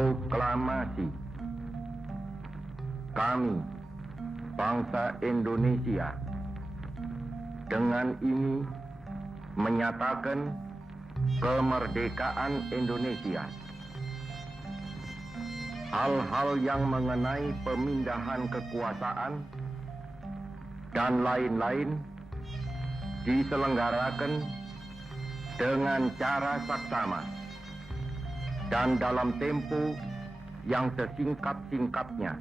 Proklamasi. Kami, bangsa Indonesia, dengan ini menyatakan kemerdekaan Indonesia. Hal-hal yang mengenai pemindahan kekuasaan dan lain-lain diselenggarakan dengan cara saksama dan dalam tempo yang sesingkat-singkatnya.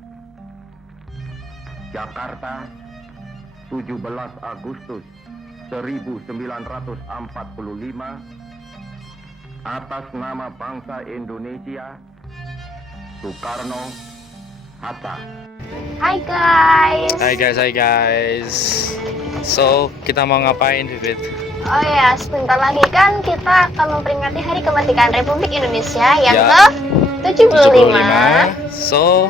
Jakarta, 17 Agustus 1945, atas nama bangsa Indonesia, Soekarno Hatta. Hai guys. Hai guys. So, kita mau ngapain, Vivit? Oh ya, sebentar lagi kan kita akan memperingati Hari Kemerdekaan Republik Indonesia yang ke-75. So,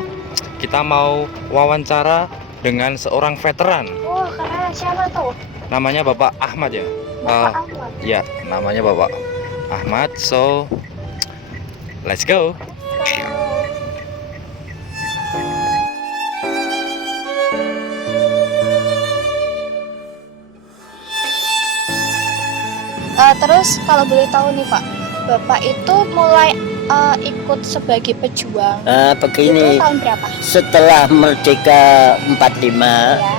kita mau wawancara dengan seorang veteran. Wah, keren. Siapa tuh? Namanya Bapak Ahmad ya? Bapak Ahmad. Ya, namanya Bapak Ahmad. So, let's go. Terus kalau boleh tahu nih Pak, Bapak itu mulai ikut sebagai pejuang Begini, itu tahun berapa? setelah merdeka 45, Ya.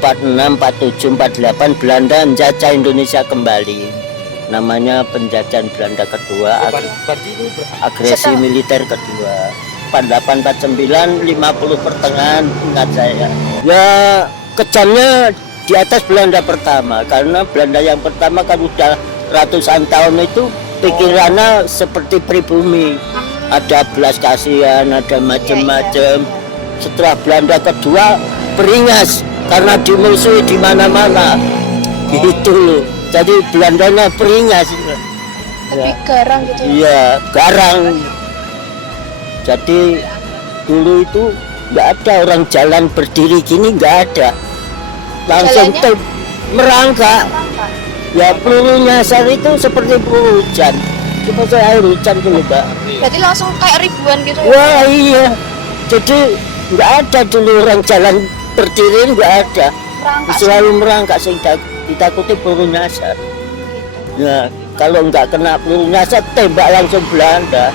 46, 47, 48 Belanda menjajah Indonesia kembali. Namanya penjajahan Belanda kedua, agresi Setelah- militer kedua. 48, 49, 50 pertengahan ingat saya. Ya kejamnya di atas Belanda pertama, karena Belanda yang pertama kan udah ratusan tahun itu pikirannya seperti pribumi, ada belas kasihan, ada macam-macam. Setelah Belanda kedua beringas karena dimusuhi di mana-mana, gitu loh. Jadi Belandanya beringas, Lebih garang gitu. iya garang. Jadi dulu itu nggak ada orang jalan berdiri gini, nggak ada. Langsung Jalannya? tuh merangkak. Apa? Ya peluru nyasar itu seperti peluru hujan, seperti air hujan gitu Mbak. Berarti langsung kayak ribuan gitu. Wah iya, jadi nggak ada dulu orang jalan berdiri, nggak ada. Merangkak Selalu merangkak sehingga ditakuti peluru nyasar. Nah kalau nggak kena peluru nyasar tembak langsung Belanda.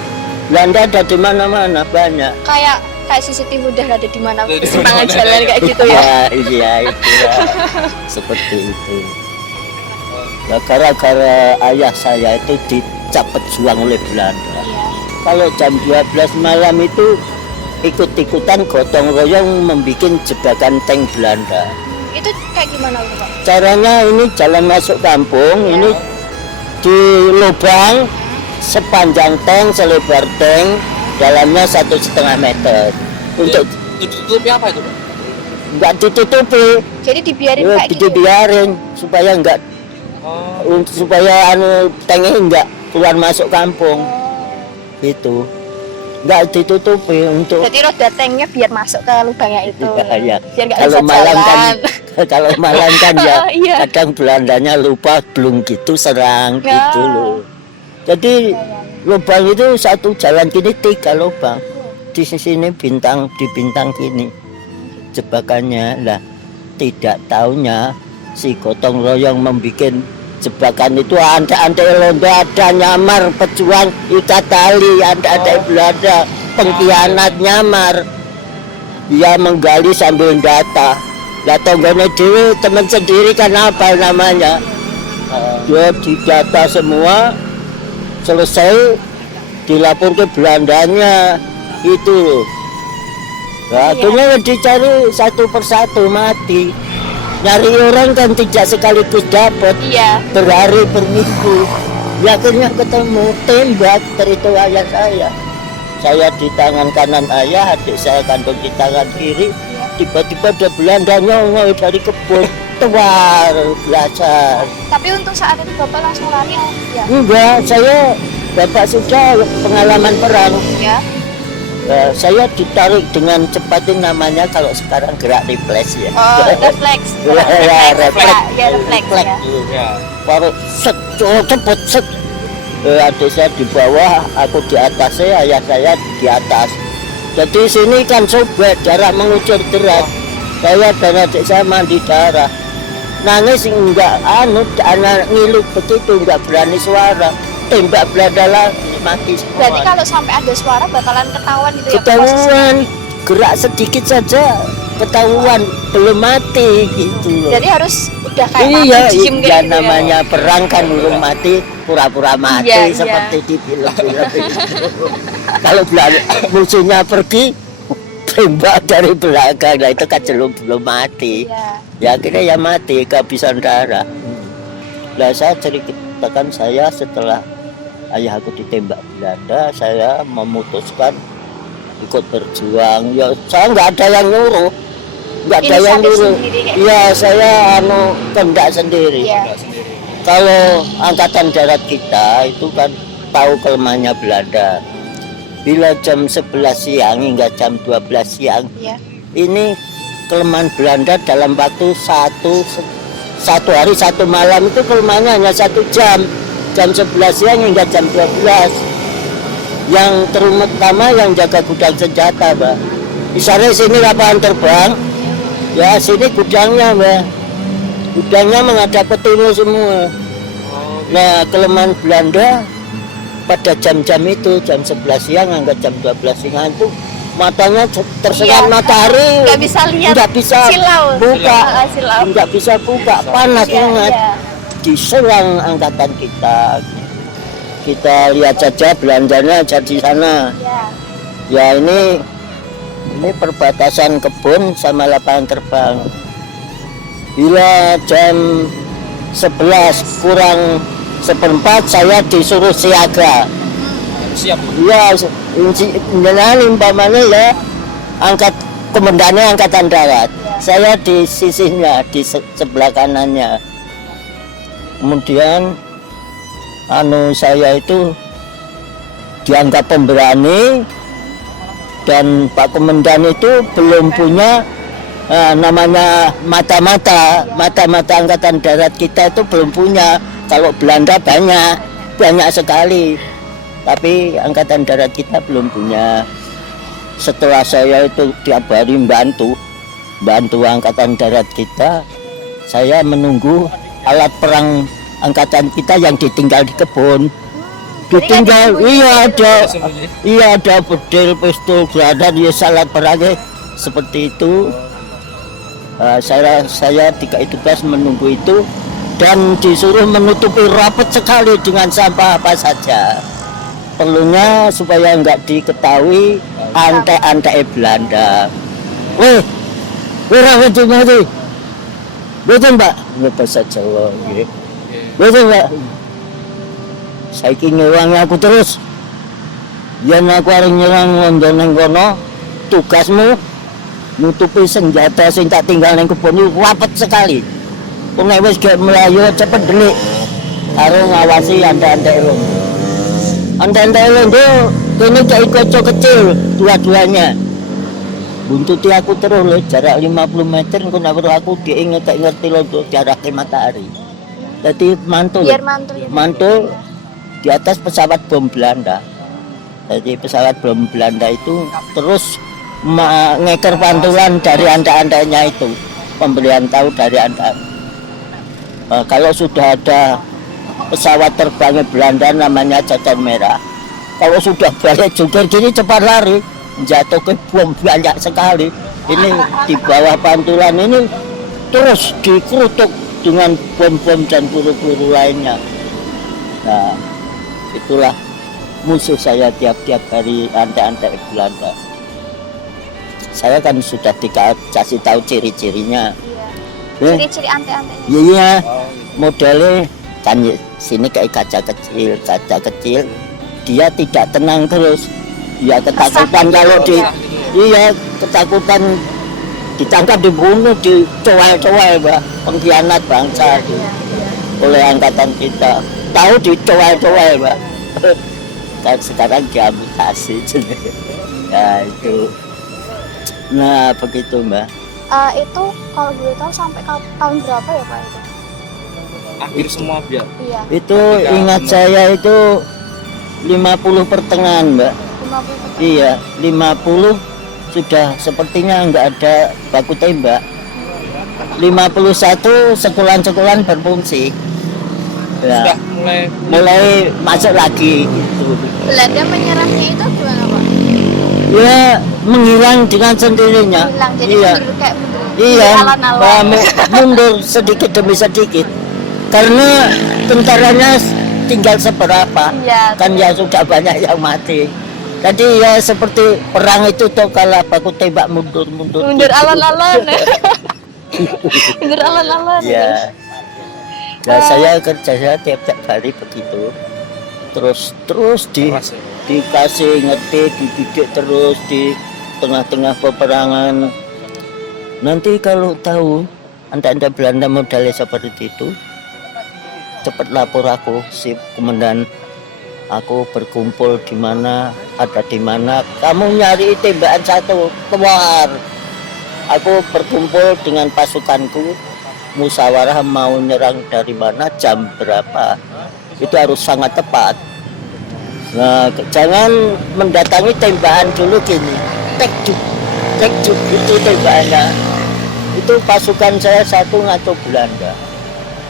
Belanda ada di mana-mana banyak. kayak CCTV udah ada di mana persimpangan jalan kayak gitu ya. Iya itu ya. Seperti itu. Ya gara-gara ayah saya itu dicap pejuang oleh Belanda. Iya. Kalau jam 12 malam itu ikut-ikutan gotong royong membuat jebakan tank Belanda. Itu kayak gimana tuh Pak? Caranya ini jalan masuk kampung, ini di lubang sepanjang tank, selebar tank, dalamnya 1,5 meter. Untuk Ditutupnya apa itu, Pak? nggak ditutupi, Jadi dibiarin ya, kayak gitu. dibiarin supaya nggak supaya tanknya nggak keluar masuk kampung, gitu. Nggak ditutupi untuk. Berarti roda tanknya biar masuk ke lubangnya itu. Iya. Biar nggak Kalau bisa malam kan, jalan. kalau malam kan ya Oh, iya. kadang Belandanya lupa belum gitu serang Ya. gitu loh. Jadi lubang itu satu jalan kini 3 lubang. Di sini bintang, di bintang kini jebakannya lah. Tidak taunya si gotong royong membuat jebakan itu anda-anda londo, ada nyamar pejuang ikat tali, anda-anda Belanda pengkhianat nyamar. Dia menggali sambil data. Lah tonggone dewe teman sendiri kan apa namanya? Dia didata semua, selesai dilapor ke Belandanya itu loh. Nah, akhirnya dicari satu persatu mati. Nyari orang kan tidak sekaligus dapat, Iya. berhari berminggu. Ya, akhirnya ketemu, tembak teritu ayah saya. Saya di tangan kanan ayah, adik saya kandung di tangan kiri. Tiba-tiba ada Belanda nyongol dari kebun, tuar belajar. Tapi untuk saat itu Bapak langsung lari ya? Enggak, saya bapak sudah pengalaman perang. Ya. Saya ditarik dengan cepat, itu namanya kalau sekarang gerak refleks ya. Oh, refleks. Ya, refleks. Ya, refleks ya. Ya. Baru set, cepet set. adik saya di bawah, aku di atas, ayah saya di atas. Jadi sini kan sobek, darah mengucur deras. Saya dan adik saya mandi darah. Nangis enggak, anak ngilu begitu, enggak berani suara. Tembak Belanda lagi, mati semua. Berarti kalau sampai ada suara bakalan ketahuan gitu ya? Ketahuan, gerak sedikit saja ketahuan, belum mati gitu loh. Jadi harus udah kayak Iya, mati diem iya kayak gitu namanya perang kan belum mati, pura-pura mati Iya, seperti di film-film itu. Kalau musuhnya pergi, tembak dari belakang, nah itu kan belum mati. Iya. Ya akhirnya ya mati, kehabisan darah. Nah saya ceritakan saya setelah ayah aku ditembak Belanda, saya memutuskan ikut berjuang. Ya saya nggak ada yang nyuruh, nggak ada yang Inisiatif nyuruh. sendiri kayak Iya saya kehendak sendiri. Iya. Kalau angkatan darat kita itu kan tahu kelemahannya Belanda. Bila jam 11 siang hingga jam 12 siang, Iya. ini kelemahan Belanda dalam waktu satu hari satu malam itu kelemahannya hanya 1 jam. Jam 11 siang hingga jam 12. Yang terutama yang jaga gudang senjata, Mbak. Misalnya sini lapangan terbang, ya sini gudangnya, Mbak. Gudangnya menghadap ke timur semua. Nah, kelemahan Belanda pada jam-jam itu, jam 11 siang hingga jam 12 siang itu matanya tersengat Iya. matahari, Nggak bisa lihat nggak bisa silau. buka, Silau. nggak bisa buka, panas Iya, banget. iya. Diserang angkatan kita. Kita lihat saja Belandanya ada di sana. Iya. Ya ini perbatasan kebun sama lapangan terbang. Bila jam 11 kurang seperempat saya disuruh siaga. Siap. Ya, umpamanya ya komandannya angkatan darat. Saya di sisinya, di sebelah kanannya. Kemudian saya itu dianggap pemberani dan Pak Komandan itu belum punya namanya mata-mata angkatan darat kita itu belum punya. Kalau Belanda banyak sekali, tapi angkatan darat kita belum punya. Setelah saya itu tiap hari bantu angkatan darat kita, saya menunggu alat perang angkatan kita yang ditinggal di kebun. Ditinggal, iya ada bedil, pistol, granat, ya alat perangnya seperti itu. Saya dikai tugas menunggu itu dan disuruh menutupi rapat sekali dengan sampah apa saja. Perlunya supaya enggak diketahui antek-antek Belanda. Weh, rawat mati. Betul Mbak, nggak bahasa Jawa gitu. Betul Mbak. Saiki ngewangi aku terus. Yen aku arep nyerang ngono nang kono, tugasmu nutupi senjata sing tak tinggal ning kebun iki rapet sekali. Wong nek wis gek melayu cepet delik karo ngawasi antek-antek lu. Antek-antek lu kene cek kocok kecil dua-duanya. Buntuti aku terus lho, jarak 50 meter engko nek aku diinget ngerti lho jarak matahari. Jadi mantul. Biar mantul. Ya. Mantul di atas pesawat bom Belanda. Jadi pesawat bom Belanda itu terus ngeker pantulan dari anda-andanya itu, pemberian tahu dari anda. Kalau sudah ada pesawat terbang Belanda namanya cacar merah, kalau sudah balik jungkir gini cepat lari, jatuh ke bom banyak sekali. Ini di bawah pantulan ini terus dikerutuk dengan bom-bom dan peluru-peluru lainnya. Nah, itulah musuh saya tiap-tiap hari anda-anda Belanda. Saya kan sudah dikasih tahu ciri-cirinya. Ciri-ciri ante-antenya. Iya, modelnya kan sini kayak kaca kecil, dia tidak tenang terus. Dia ketakutan kalau ketakutan ditangkap, dibunuh, dicowel-cowel, Mbak. Pengkhianat bangsa oleh angkatan kita. Tahu dicowel-cowel, Mbak. Dan sekarang diamputasi. Ya itu. Nah begitu Mbak. Itu kalau boleh tahu sampai tahun berapa ya Pak itu? Akhir semua biar. Iya. Itu ingat saya itu 50 pertengahan, Mbak. 50. Iya, 50 sudah sepertinya nggak ada baku tembak. 51 sekolahan-sekolahan berfungsi. Ya, Sudah mulai masuk lagi gitu. Belanda menyerahnya itu gimana Pak? Ya, menghilang dengan sendirinya. Hilang, jadi Iya. mundur kayak mundur. Iya, Alon-alon. mundur sedikit demi sedikit. Karena tentaranya tinggal seberapa, Iya. kan ya sudah banyak yang mati. Jadi ya seperti perang itu toh kalau baku tembak mundur. Mundur alon-alon. Mundur alon-alon. Ya, ya saya kerja tiap hari begitu. Terus keras ya. dikasih ngetik, dididik terus di tengah-tengah peperangan. Nanti kalau tahu anda Belanda modalnya seperti itu, cepat lapor aku, si komandan. Aku berkumpul di mana, ada di mana. Kamu nyari tembakan satu, keluar. Aku berkumpul dengan pasukanku, musyawarah mau nyerang dari mana, jam berapa. Itu harus sangat tepat. Nah, jangan mendatangi tembakan dulu gini. Tek juk itu tembakannya. Itu pasukan saya satu ngaco Belanda.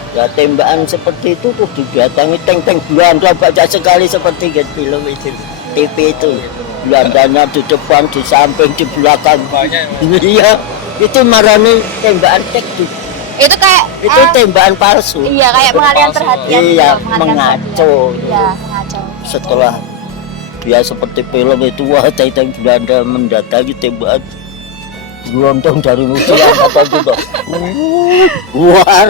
Ya tembakan seperti itu tuh didatangi tank Belanda banyak sekali seperti film itu TV itu. Belandanya di depan, di samping, di belakang. Banyak ya. Iya, itu marani tembakan tek juk. Itu kayak Itu tembakan palsu. iya kayak pengalihan perhatian. Iya, gitu, mengalihkan mengaco. perhatian. Iya, mengaco. Setelah dia seperti film itu, wah tank Belanda mendatangi tembakan gelontong dari musuh atau gitu. Wah,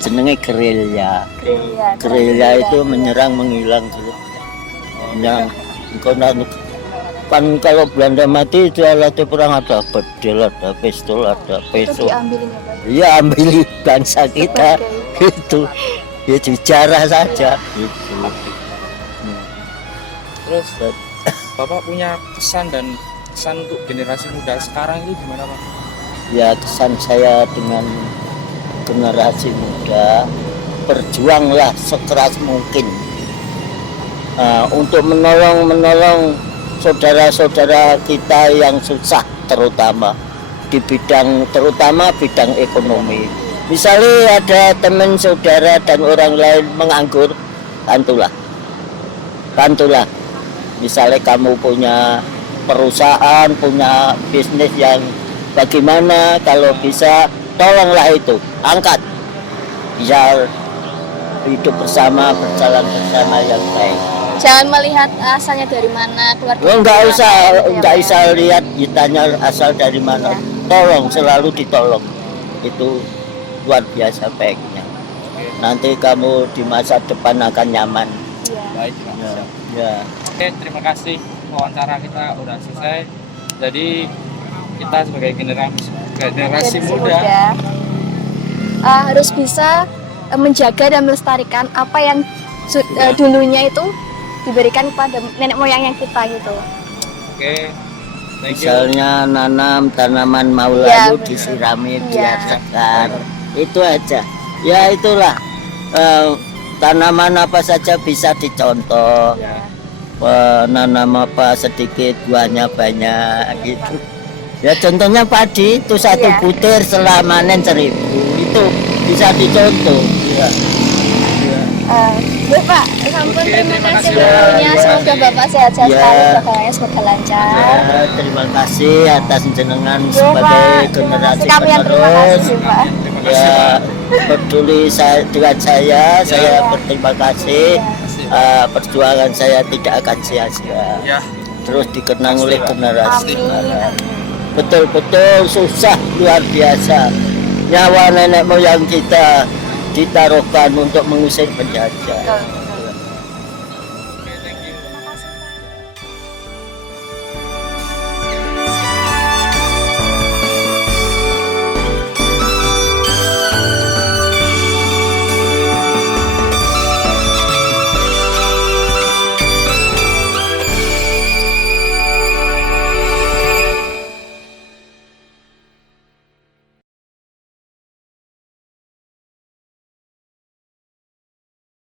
jenenge gerilya. Iya. Gerilya itu menyerang menghilang dulu. Yang kan kalau Belanda mati itu alat perang ada bedil, ada pistol, ada Itu peso. diambilin ya Pak. Iya ambil bangsa kita itu ya bicara saja gitu. Terus Bapak punya kesan untuk generasi muda sekarang ini gimana Pak? Ya kesan saya dengan generasi muda, berjuanglah sekeras mungkin untuk menolong saudara-saudara kita yang susah, terutama bidang ekonomi. Misalnya ada teman saudara dan orang lain menganggur, bantulah. Misalnya kamu punya perusahaan, punya bisnis yang bagaimana, kalau bisa tolonglah itu, angkat, bisa hidup bersama, berjalan bersama yang baik. Jangan melihat asalnya dari mana, keluarga. Enggak usah gitu ya, Pak. lihat ditanya asal dari mana. Tolong, selalu ditolong. Itu luar biasa baiknya. Nanti kamu di masa depan akan nyaman. Iya. Baik Pak. Ya, Siap. ya. Oke, terima kasih, wawancara kita udah selesai. Jadi kita sebagai generasi muda harus bisa menjaga dan melestarikan apa yang dulunya itu diberikan kepada nenek moyangnya kita gitu. Oke, thank you. Misalnya nanam tanaman mau Ya, lalu disirami Ya. biar segar. Itu aja. Ya itulah tanaman apa saja bisa dicontoh. Ya. Nanam apa sedikit buahnya banyak gitu. Ya contohnya padi itu satu Ya. butir setelah manen 1000 itu bisa dicontoh. Ya. Ya Pak, sampun Oke, terima terima kasih kasih, waktunya. Pak. Semoga Bapak sehat-sehat Ya. selalu, jalannya semoga lancar. Ya, terima kasih atas jenengan Yo, sebagai Pak. Terima generasi kasih. Kami yang terima penerus. kasih Pak. Terima kasih Ya Pak. peduli dengan saya berterima kasih. Perjuangan saya tidak akan sia-sia. Ya. Terus dikenang oleh Pasti, Pak. generasi Amin. sekarang. Betul-betul susah luar biasa. Nyawa nenek moyang kita ditaruhkan untuk mengusir penjajah. Betul.